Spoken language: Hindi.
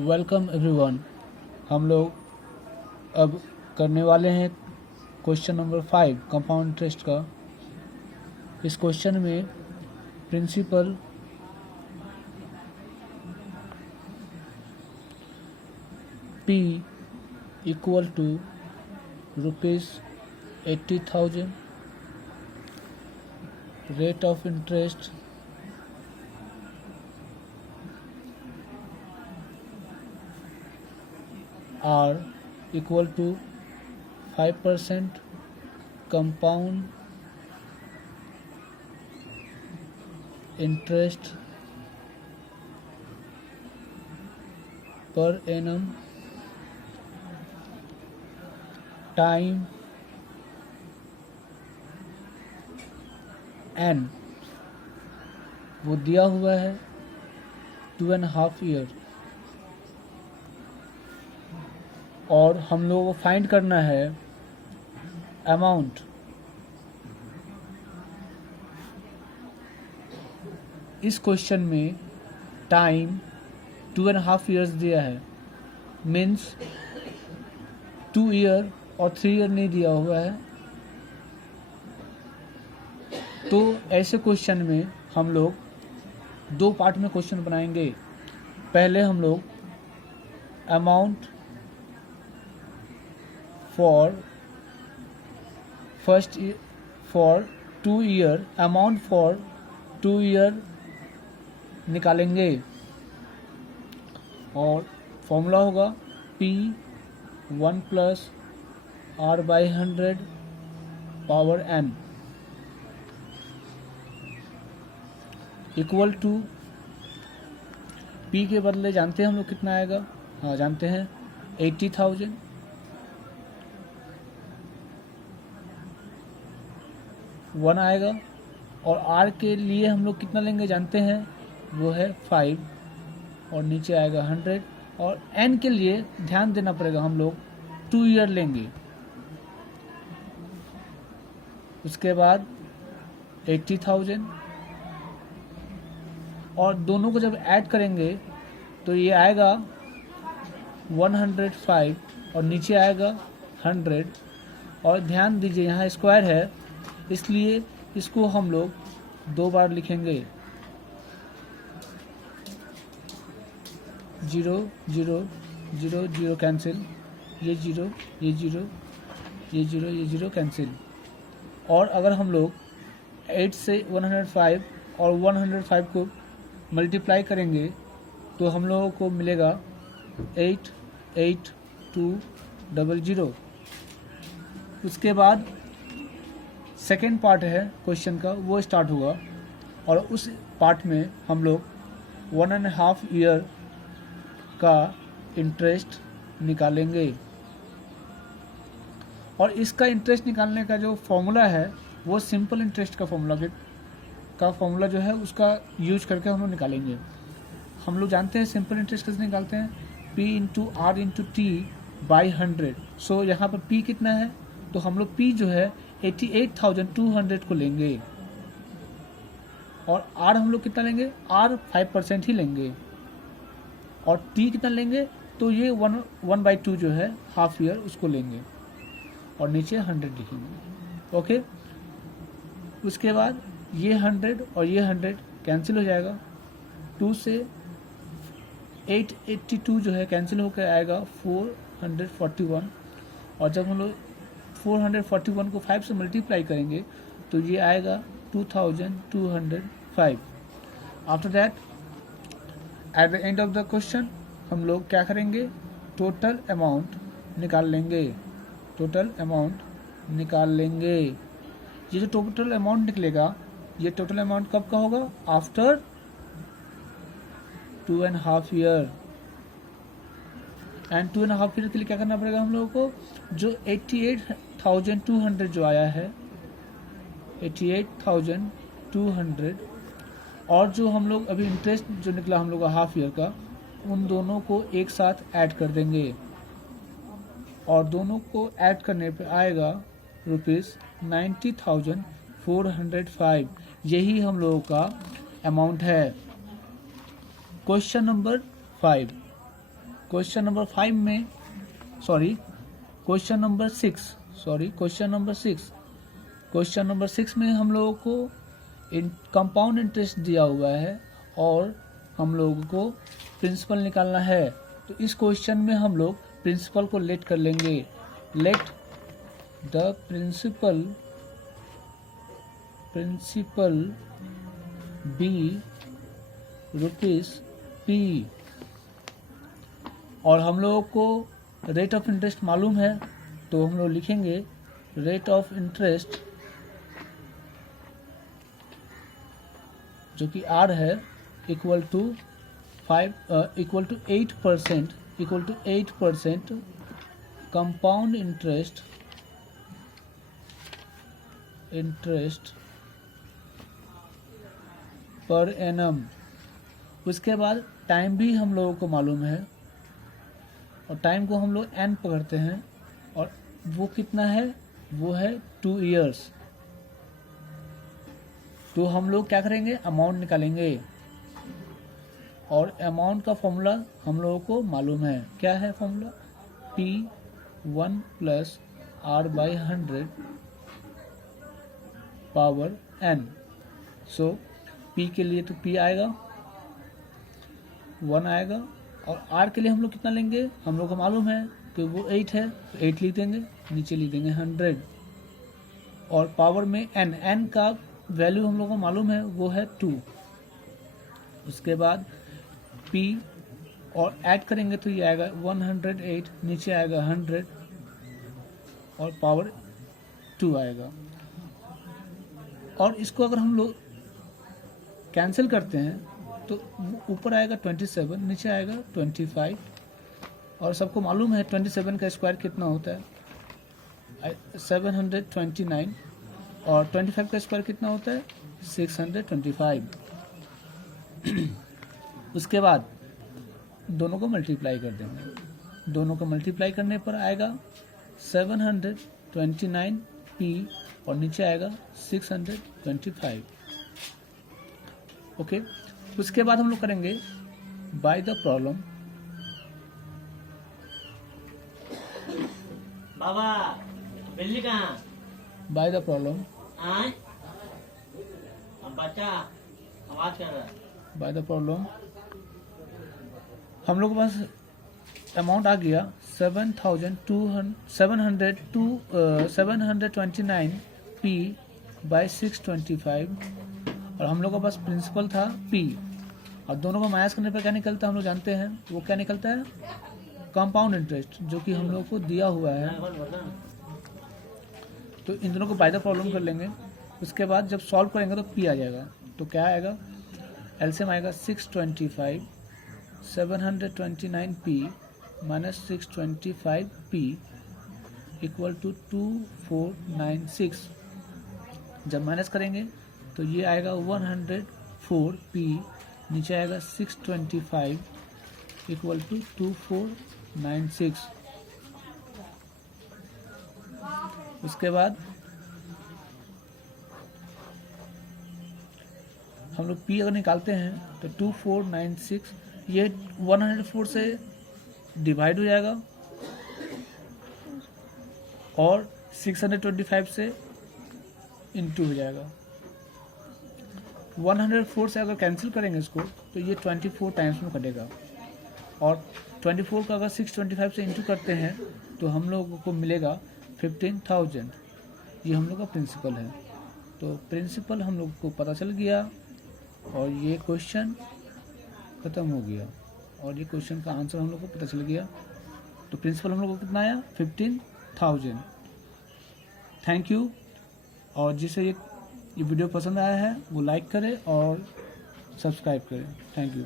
Welcome everyone. हम लोग अब करने वाले हैं क्वेश्चन नंबर 5 कंपाउंड इंटरेस्ट का। इस क्वेश्चन में principal P equal to ₹80,000, rate of interest R equal to 5% compound interest per annum time n, वो दिया हुआ है 2.5 ईयर। और हम लोगों को फाइंड करना है अमाउंट। इस क्वेश्चन में टाइम 2.5 ईयर्स दिया है, मीन्स 2 ईयर और 3 ईयर नहीं दिया हुआ है। तो ऐसे क्वेश्चन में हम लोग 2 पार्ट में क्वेश्चन बनाएंगे। पहले हम लोग amount for 2 year, amount for 2 year निकालेंगे और फॉर्मूला होगा P1 + R/100 power n equal to P के बदले जानते हैं हम लोग कितना आएगा। हाँ जानते हैं 80,000 1 आएगा। और R के लिए हम लोग कितना लेंगे जानते हैं, वो है 5 और नीचे आएगा 100। और N के लिए ध्यान देना पड़ेगा, हम लोग 2 ईयर लेंगे। उसके बाद 80,000 और दोनों को जब ऐड करेंगे तो ये आएगा 105 और नीचे आएगा 100। और ध्यान दीजिए यहाँ स्क्वायर है, इसलिए इसको हम लोग 2 बार लिखेंगे। 0 0 0 0 कैंसिल, ये 0 ये 0 ये 0 ये 0 कैंसिल। और अगर हम लोग 8 से 105 और 105 को मल्टीप्लाई करेंगे तो हम लोगों को मिलेगा 88200। उसके बाद सेकेंड पार्ट है क्वेश्चन का, वो स्टार्ट होगा और उस पार्ट में हम लोग 1.5 ईयर का इंटरेस्ट निकालेंगे। और इसका इंटरेस्ट निकालने का जो फॉर्मूला है वो सिंपल इंटरेस्ट का फॉर्मूला जो है उसका यूज करके हम लोग निकालेंगे। हम लोग जानते हैं सिंपल इंटरेस्ट कैसे निकालते हैं, P × R × T/100। सो यहाँ पर P कितना है, तो हम लोग P जो है 88,200 को लेंगे। और R हम लोग कितना लेंगे, R 5% ही लेंगे। और T कितना लेंगे, तो ये 1/2 जो है हाफ ईयर उसको लेंगे और नीचे 100 लिखेंगे। ओके, उसके बाद ये 100 और ये 100 कैंसिल हो जाएगा। 2 से 882 जो है कैंसिल होकर आएगा 441। और जब हम लोग 441 को 5 से मल्टीप्लाई करेंगे तो ये आएगा 2205। After that at the end of the question हम लोग क्या करेंगे, टोटल अमाउंट निकाल लेंगे। ये जो टोटल अमाउंट निकलेगा, ये टोटल अमाउंट कब का होगा, आफ्टर 2.5 ईयर। एंड 2.5 ईयर के लिए क्या करना पड़ेगा हम लोगों को, जो 88,200 जो आया है 88,200 और जो हम लोग अभी इंटरेस्ट जो निकला हम लोग का हाफ ईयर का, उन दोनों को एक साथ ऐड कर देंगे। और दोनों को ऐड करने पे आएगा ₹90,405। यही हम लोगों का अमाउंट है। Question number 5। क्वेश्चन नंबर 5 में क्वेश्चन नंबर 6 में हम लोगों को कंपाउंड इंटरेस्ट दिया हुआ है और हम लोगों को प्रिंसिपल निकालना है। तो इस क्वेश्चन में हम लोग प्रिंसिपल को लेट कर लेंगे। Let the principal be rupees P, और हम लोगों को रेट ऑफ इंटरेस्ट मालूम है, तो हम लोग लिखेंगे रेट ऑफ इंटरेस्ट जो कि R है equal to 8% compound interest per annum. उसके बाद टाइम भी हम लोगों को मालूम है और टाइम को हम लोग n पकड़ते हैं और वो कितना है, वो है 2 years। तो हम लोग क्या करेंगे, अमाउंट निकालेंगे और अमाउंट का फॉर्मूला हम लोगों को मालूम है। क्या है formula, P1 + R/100 power n। सो P के लिए तो P आएगा 1 आएगा, और R के लिए हम लोग कितना लेंगे, हम लोग को मालूम है कि वो 8 है, तो 8 लिख देंगे, नीचे लिख देंगे 100, और पावर में n का वैल्यू हम लोग को मालूम है, वो है 2। उसके बाद P और ऐड करेंगे तो ये आएगा 108, नीचे आएगा 100 और पावर 2 आएगा। और इसको अगर हम लोग कैंसिल करते हैं तो ऊपर आएगा 27, नीचे आएगा 25, और सबको मालूम है 27 का स्क्वायर कितना होता है, 729, और 25 का स्क्वायर कितना होता है, 625। उसके बाद दोनों को मल्टीप्लाई कर देंगे, दोनों को मल्टीप्लाई करने पर आएगा 729P और नीचे आएगा 625। ओके, उसके बाद हम लोग करेंगे बाय द प्रॉब्लम। बाबा बिल्ली कहाँ? बाय द प्रॉब्लम, बच्चा आवाज कर रहा है। बाय द प्रॉब्लम हम लोग के पास अमाउंट आ गया 729P/625, और हम लोग के पास प्रिंसिपल था P, और दोनों को माइनस करने पर क्या निकलता है हम लोग जानते हैं, वो क्या निकलता है, कंपाउंड इंटरेस्ट, जो कि हम लोग को दिया हुआ है। तो इन दोनों को बाय द प्रॉब्लम कर लेंगे। उसके बाद जब सॉल्व करेंगे तो P आ जाएगा, तो क्या आएगा, एलसीएम आएगा 625, 729P - 625P इक्वल टू 2496। जब माइनस करेंगे तो ये आएगा 104P, नीचे आएगा 625 इक्वल टू 2496। उसके बाद हम लोग P अगर निकालते हैं तो 2496 ये 104 से डिवाइड हो जाएगा और 625 से इंटू हो जाएगा। 104 से अगर कैंसिल करेंगे इसको तो ये 24 टाइम्स में कटेगा, और 24 का अगर 625 से इंटू करते हैं तो हम लोगों को मिलेगा 15,000। ये हम लोग का प्रिंसिपल है। तो प्रिंसिपल हम लोग को पता चल गया और ये क्वेश्चन ख़त्म हो गया, और ये क्वेश्चन का आंसर हम लोग को पता चल गया। तो प्रिंसिपल हम लोग को कितना आया, 15,000। Thank you. और जिसे ये वीडियो पसंद आया है वो लाइक करें और सब्सक्राइब करें। Thank you.